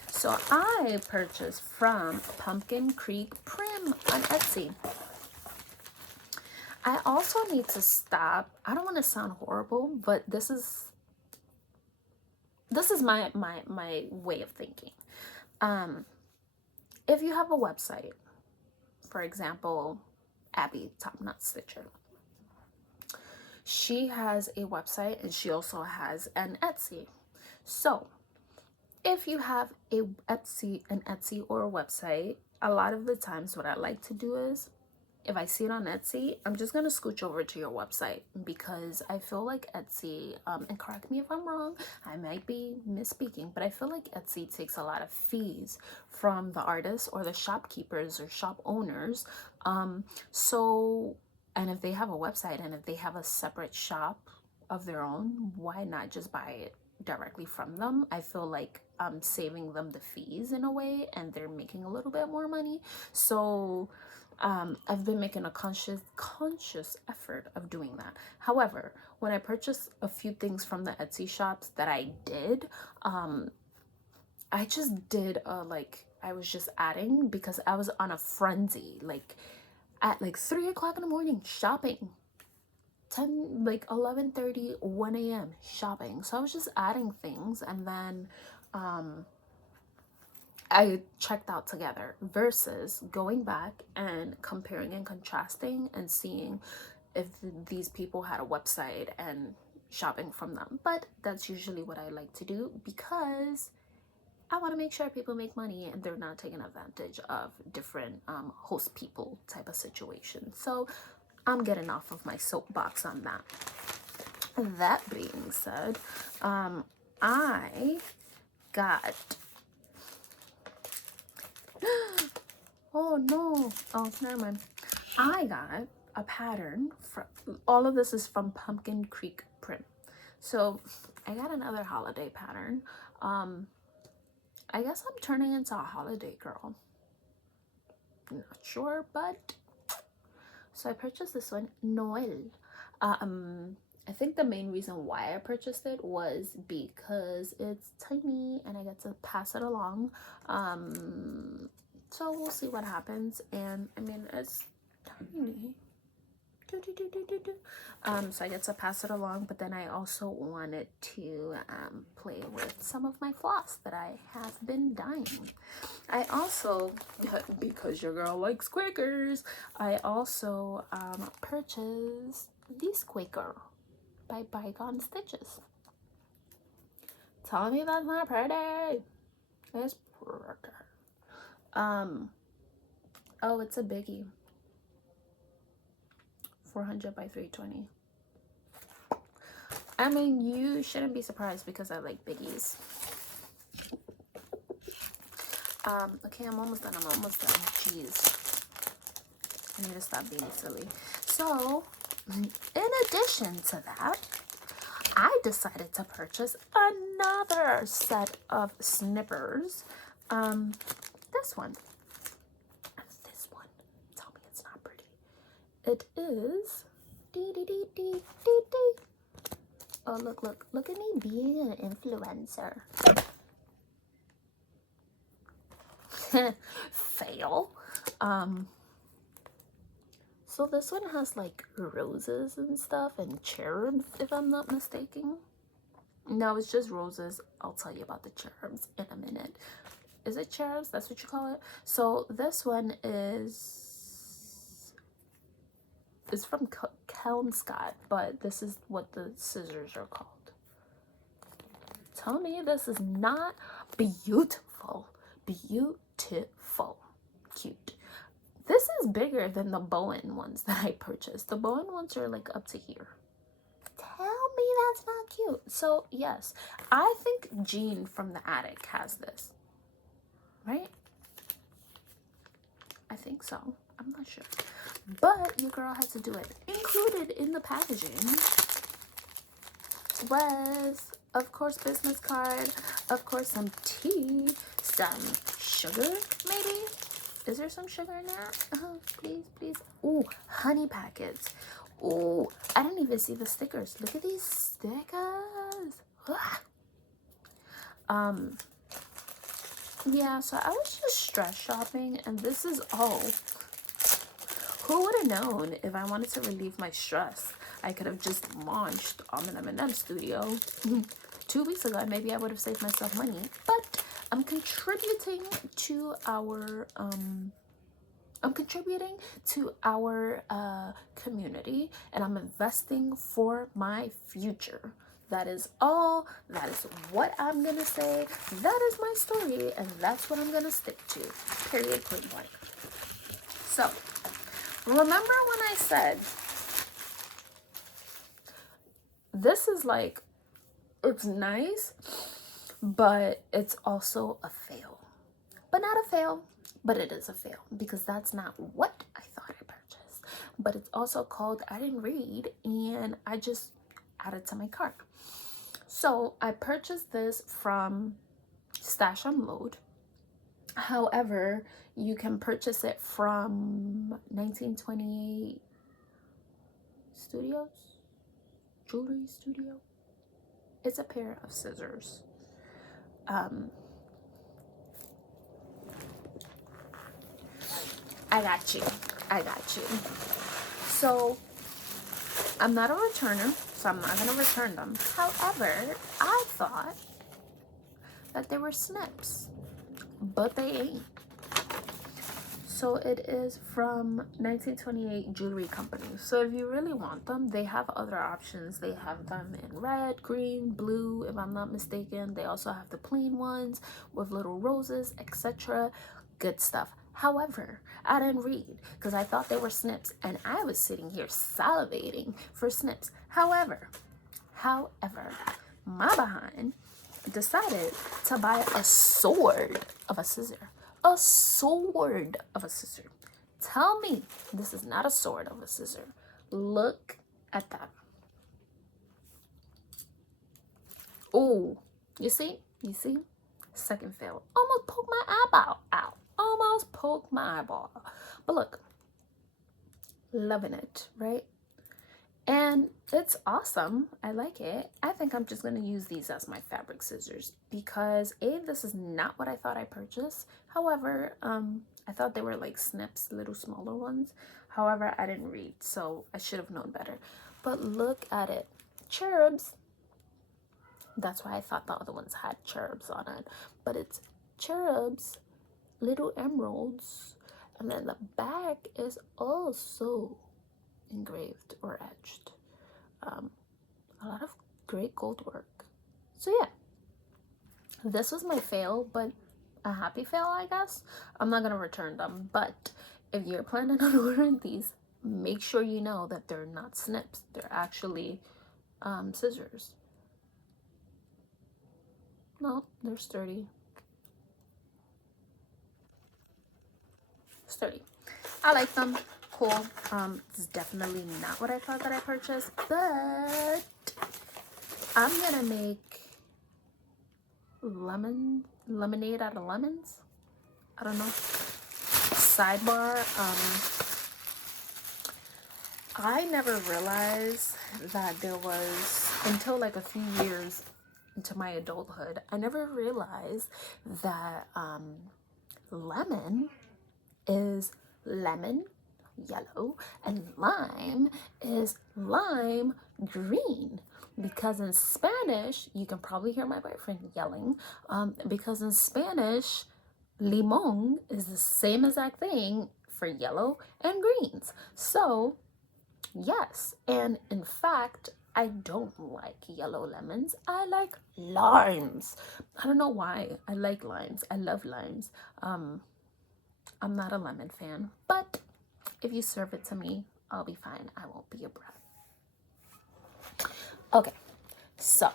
So I purchased from Pumpkin Creek Prim on Etsy. I also need to stop. I don't want to sound horrible, but this is my way of thinking. If you have a website, for example, Abby Top Knot Stitcher, she has a website and she also has an Etsy. So if you have an Etsy or a website, a lot of the times what I like to do is, if I see it on Etsy, I'm just gonna scooch over to your website, because I feel like Etsy, and correct me if I'm wrong, I might be misspeaking, but I feel like Etsy takes a lot of fees from the artists or the shopkeepers or shop owners. So, and if they have a website and if they have a separate shop of their own, why not just buy it directly from them? I feel like I'm saving them the fees in a way, and they're making a little bit more money. So I've been making a conscious effort of doing that. However, when I purchased a few things from the Etsy shops that I did, I just did I was just adding because I was on a frenzy, like at like 3 o'clock in the morning shopping, 11:30, 1 a.m. shopping. So I was just adding things, and then I checked out together, versus going back and comparing and contrasting and seeing if these people had a website and shopping from them. But that's usually what I like to do, because I want to make sure people make money and they're not taking advantage of different host people type of situation. So I'm getting off of my soapbox on that. That being said, I got oh no, oh never mind. I got a pattern from, all of this is from Pumpkin Creek Print. So I got another holiday pattern. I guess I'm turning into a holiday girl, not sure, but so I purchased this one, Noel. I think the main reason why I purchased it was because it's tiny and I get to pass it along. So we'll see what happens. And I mean, it's tiny. So I get to pass it along, but then I also wanted to play with some of my floss that I have been dyeing. I also, because your girl likes Quakers, I also purchased these Quaker by Bygone Stitches. Tell me that's not pretty. It's pretty. Oh, it's a biggie. 400 by 320. I mean, you shouldn't be surprised because I like biggies. Okay, I'm almost done. Jeez. I need to stop being silly. So, in addition to that, I decided to purchase another set of snippers. This one. This one. Tell me it's not pretty. It is. Oh, look at me being an influencer. Fail. So this one has like roses and stuff and cherubs, if I'm not mistaken. No, it's just roses. I'll tell you about the cherubs in a minute. Is it cherubs? That's what you call it? So this one is from Kelmscott, but this is what the scissors are called. Tell me this is not beautiful. Beautiful. Cute. This is bigger than the Bowen ones that I purchased. The Bowen ones are like up to here. Tell me that's not cute. So yes, I think Jean from the attic has this. Right? I think so. I'm not sure. But your girl had to do it. Included in the packaging was, of course, business card, of course, some tea, some sugar, maybe. Is there some sugar in there? Please, please. Ooh, honey packets. Ooh, I didn't even see the stickers. Look at these stickers. Yeah, so I was just stress shopping, and this is all. Who would have known if I wanted to relieve my stress? I could have just launched AlmondMnMs Studio 2 weeks ago. Maybe I would have saved myself money, but I'm contributing to our community, and I'm investing for my future. That is all. That is what I'm gonna say. That is my story, and that's what I'm gonna stick to. Period. Point blank. So, remember when I said this is like, it's nice, but it's also a fail. But not a fail, but it is a fail, because that's not what I thought I purchased. But it's also called I didn't read, and I just added to my cart. So I purchased this from Stash Unload. However, you can purchase it from 1928 Studios, Jewelry Studio. It's a pair of scissors. I got you. So I'm not a returner, so I'm not gonna return them. However, I thought that they were snips, but they ain't. So it is from 1928 Jewelry Company. So if you really want them, they have other options. They have them in red, green, blue, if I'm not mistaken. They also have the plain ones with little roses, etc. Good stuff. However, I didn't read because I thought they were snips, and I was sitting here salivating for snips. However, my behind decided to buy a sword of a scissor. A sword of a scissor. Tell me this is not a sword of a scissor. Look at that. Oh, you see? Second fail. Almost poked my eyeball out. Almost poked my eyeball. But look, loving it, right? And it's awesome. I like it. I think I'm just going to use these as my fabric scissors because this is not what I thought I purchased. However, I thought they were like snips, little smaller ones. However, I didn't read, so I should have known better. But look at it. Cherubs. That's why I thought the other ones had cherubs on it. But it's cherubs, little emeralds, and then the back is also engraved or etched. A lot of great gold work. So yeah, this was my fail, but a happy fail, I guess. I'm not gonna return them, but if you're planning on ordering these, make sure you know that they're not snips. They're actually scissors. No, they're sturdy. sturdy. I like them. Cool. This is definitely not what I thought that I purchased, but I'm gonna make lemonade out of lemons. I don't know. Sidebar, I never realized that there was, until like a few years into my adulthood, I never realized that lemon is lemon, yellow, and lime is lime, green. Because in Spanish, you can probably hear my boyfriend yelling, because in Spanish, limon is the same exact thing for yellow and greens. So yes, and in fact, I don't like yellow lemons. I like limes. I don't know why. I like limes. I love limes. I'm not a lemon fan, but if you serve it to me, I'll be fine. I won't be a brat. Okay, so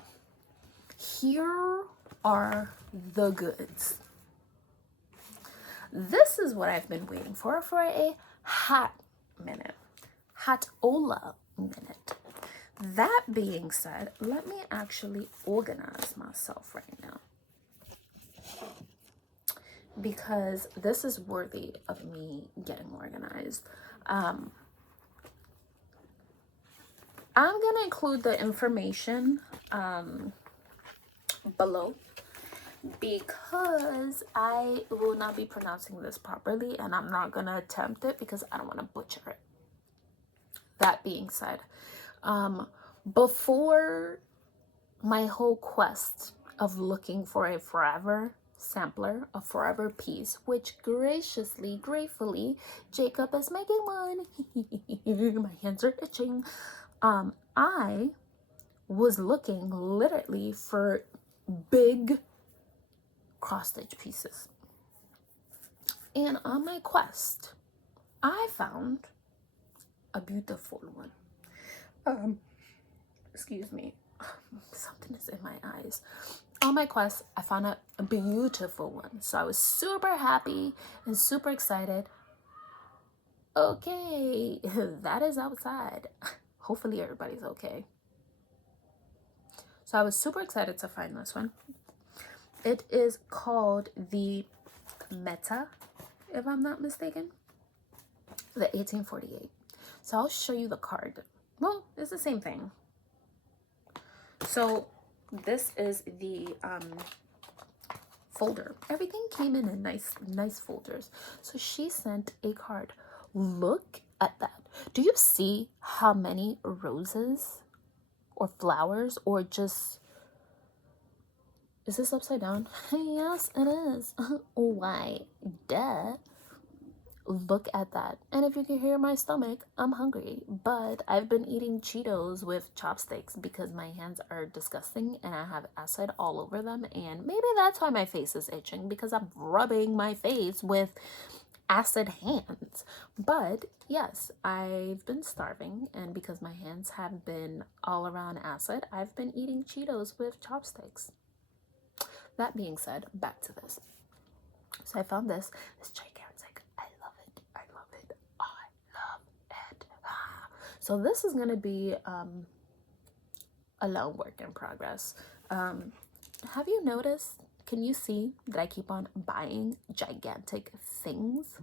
here are the goods. This is what I've been waiting for a hot minute. Hot-ola minute. That being said, let me actually organize myself right now, because this is worthy of me getting organized. I'm gonna include the information below, because I will not be pronouncing this properly, and I'm not gonna attempt it because I don't want to butcher it. That being said, before my whole quest of looking for a forever sampler, a forever piece, which graciously, gratefully, Jacob is making one. My hands are itching. I was looking literally for big cross stitch pieces. And on my quest, I found a beautiful one. Excuse me, something is in my eyes. On my quest, I found a beautiful one. So I was super happy and super excited. Okay, that is outside. Hopefully everybody's okay. So I was super excited to find this one. It is called the Meta, if I'm not mistaken, the 1848. So I'll show you the card. Well, it's the same thing. So this is the folder. Everything came in nice folders. So she sent a card. Look at that. Do you see how many roses or flowers, or just, is this upside down? Yes, it is. Why? Duh. Look at that. And if you can hear my stomach, I'm hungry, but I've been eating Cheetos with chopsticks because my hands are disgusting and I have acid all over them, and maybe that's why my face is itching, because I'm rubbing my face with acid hands. But yes, I've been starving, and because my hands have been all around acid, I've been eating Cheetos with chopsticks. That being said, back to this. So I found this gigantic. I love it. I love it. I love it. So this is going to be a long work in progress. Have you noticed, can you see that I keep on buying gigantic things?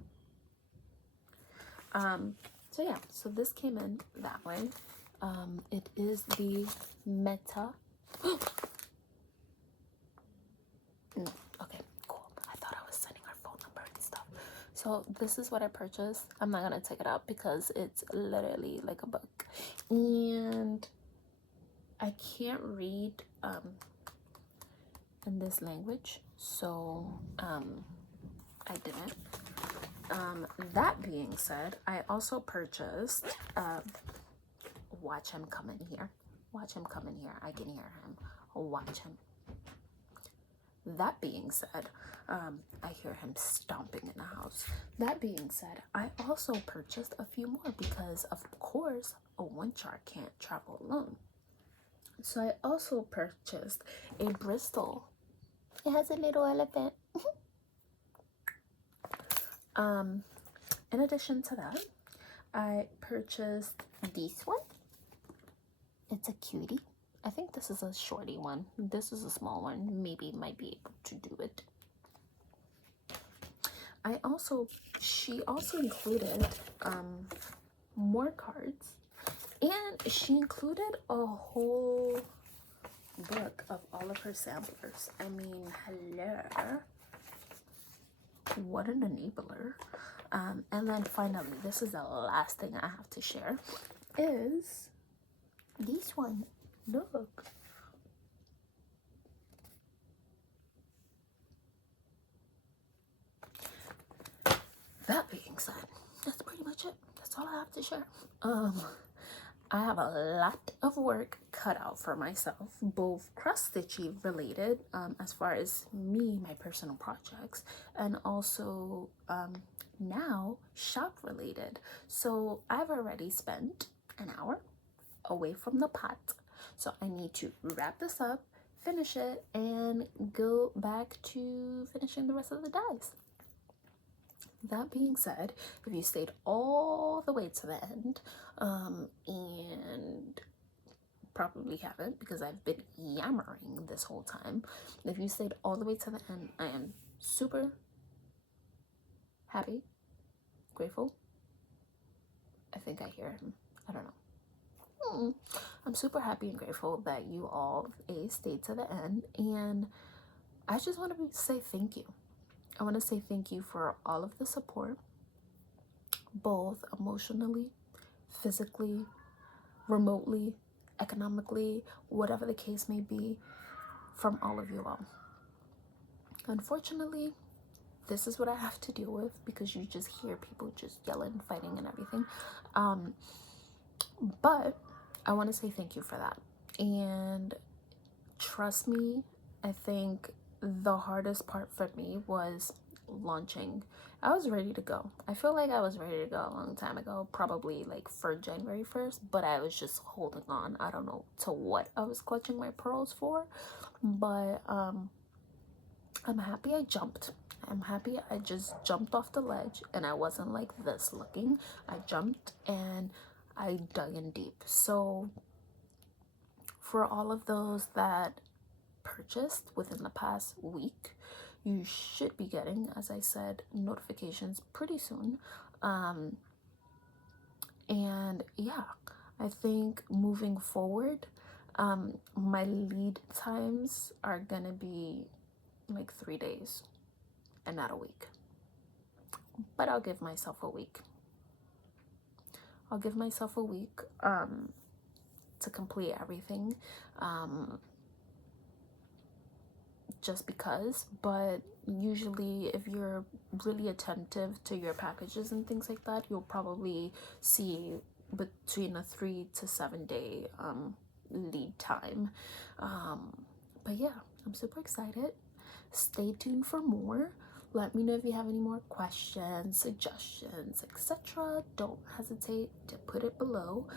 So yeah, so this came in that way. It is the Meta. Okay, cool. I thought I was sending her phone number and stuff. So this is what I purchased. I'm not gonna take it out because it's literally like a book, and I can't read in this language, so I didn't. That being said, I also purchased watch him come in here. Watch him come in here. I can hear him. Watch him. That being said, I hear him stomping in the house. That being said, I also purchased a few more because, of course, a one-char can't travel alone. So I also purchased a Bristol. It has a little elephant. in addition to that, I purchased this one. It's a cutie. I think this is a shorty one. This is a small one. Maybe might be able to do it. She also included more cards, and she included a whole book of all of her samplers. I mean, hello, what an enabler. And then finally, this is the last thing I have to share, is this one. Look. That being said, that's pretty much it. That's all I have to share. I have a lot of work cut out for myself, both cross-stitchy related, as far as me, my personal projects, and also now shop related. So I've already spent an hour away from the pot. So I need to wrap this up, finish it, and go back to finishing the rest of the dies. That being said, if you stayed all the way to the end, and probably haven't because I've been yammering this whole time, if you stayed all the way to the end, I am super happy, grateful. I think I hear him. I don't know. I'm super happy and grateful that you all stayed to the end, and I just want to say thank you. I want to say thank you for all of the support, both emotionally, physically, remotely, economically, whatever the case may be, from all of you all. Unfortunately, this is what I have to deal with because you just hear people just yelling, fighting, and everything. But I want to say thank you for that. And trust me, I think the hardest part for me was launching. I was ready to go. I feel like I was ready to go a long time ago, probably like for January 1st, but I was just holding on. I don't know to what I was clutching my pearls for, but I'm happy I jumped. I'm happy I just jumped off the ledge and I wasn't like this looking. I jumped and I dug in deep. So for all of those that purchased within the past week, you should be getting, as I said, notifications pretty soon. And yeah, I think moving forward, my lead times are gonna be like 3 days and not a week, but I'll give myself a week. To complete everything, just because. But usually if you're really attentive to your packages and things like that, you'll probably see between a 3 to 7 day lead time. But yeah, I'm super excited. Stay tuned for more. Let me know if you have any more questions, suggestions, etc. Don't hesitate to put it below.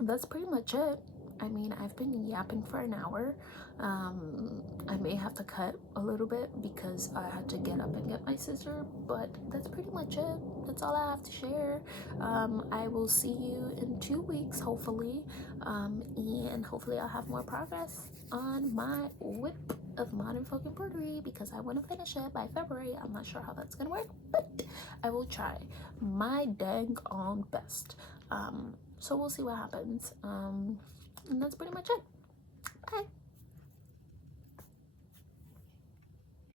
That's pretty much it. I mean, I've been yapping for an hour. I may have to cut a little bit because I had to get up and get my scissor, but that's pretty much it. That's all I have to share. I will see you in 2 weeks, hopefully, and hopefully I'll have more progress on my whip of modern folk embroidery because I want to finish it by February. I'm not sure how that's gonna work, but I will try my dang on best. So we'll see what happens. And that's pretty much it. Bye.